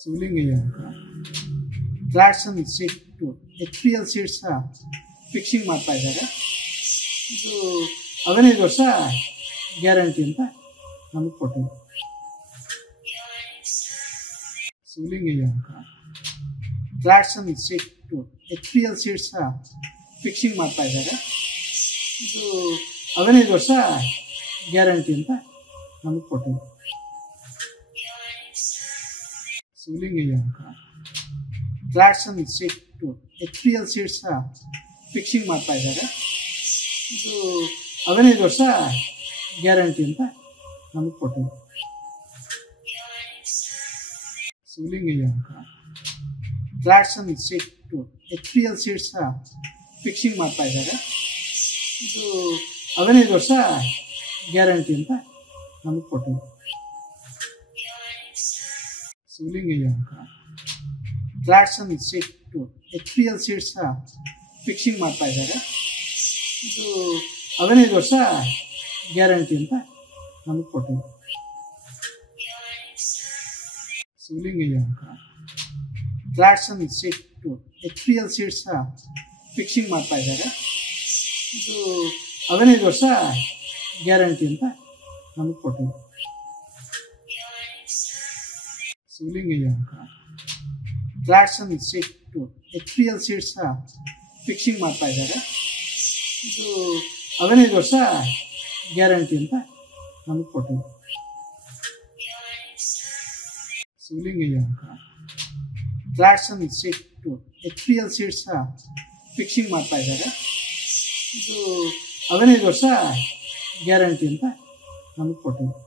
ಶಿವಲಿಂಗಯ್ಯ ಅಂತ flats and seat HPL seats fixing ಮಾಡ್ತಾ ಇದ್ದಾರೆ. ಇದು 15 ವರ್ಷ ಗ್ಯಾರಂಟಿ ಅಂತ ನಮಗೆ ಕೊಟ್ಟಿದ್ದಾರೆ. ಶಿವಲಿಂಗಯ್ಯ ಅಂತ flats and seat HPL seats fixing ಮಾಡ್ತಾ ಇದ್ದಾರೆ. ಇದು 15 ವರ್ಷ ಗ್ಯಾರಂಟಿ ಅಂತ ನಮಗೆ ಕೊಟ್ಟಿದ್ದಾರೆ. ಶಿವಲಿಂಗಯ್ಯ ಅಂತ flats and seat HPL seats fixing ಮಾಡ್ತಾ ಇದ್ದಾರೆ. ಇದು 15 ವರ್ಷ ಗ್ಯಾರಂಟಿ ಅಂತ ನಮಗೆ ಕೊಟ್ಟಿದ್ದಾರೆ. ಶಿವಲಿಂಗಯ್ಯ ಅಂತ flats and seat HPL seats fixing ಮಾಡ್ತಾ ಇದ್ದಾರೆ. ಇದು 15 ವರ್ಷ ಗ್ಯಾರಂಟಿ ಅಂತ ನಮಗೆ ಕೊಟ್ಟಿದ್ದಾರೆ. ಶಿವಲಿಂಗಯ್ಯ ಅಂತ flats and seat HPL seats fixing ಮಾಡ್ತಾ ಇದ್ದಾರೆ. ಇದು 15 ವರ್ಷ ಗ್ಯಾರಂಟಿ ಅಂತ ನಮಗೆ ಕೊಟ್ಟಿದ್ದಾರೆ. ಶಿವಲಿಂಗಯ್ಯ ಅಂತ flats and seat HPL seats fixing ಮಾಡ್ತಾ ಇದ್ದಾರೆ. ಇದು 15 ವರ್ಷ ಗ್ಯಾರಂಟಿ ಅಂತ ನಮಗೆ ಕೊಟ್ಟಿದ್ದಾರೆ. ಶಿವಲಿಂಗಯ್ಯ ಅಂತ flats and seat HPL seats fixing ಮಾಡ್ತಾ ಇದ್ದಾರೆ. ಇದು 15 ವರ್ಷ ಗ್ಯಾರಂಟಿ ಅಂತ ನಮಗೆ ಕೊಟ್ಟಿದ್ದಾರೆ. ಶಿವಲಿಂಗಯ್ಯ ಅಂತ flats and seat HPL seats fixing ಮಾಡ್ತಾ ಇದ್ದಾರೆ. ಇದು 15 ವರ್ಷ ಗ್ಯಾರಂಟಿ ಅಂತ ನಮಗೆ ಕೊಟ್ಟಿದ್ದಾರೆ.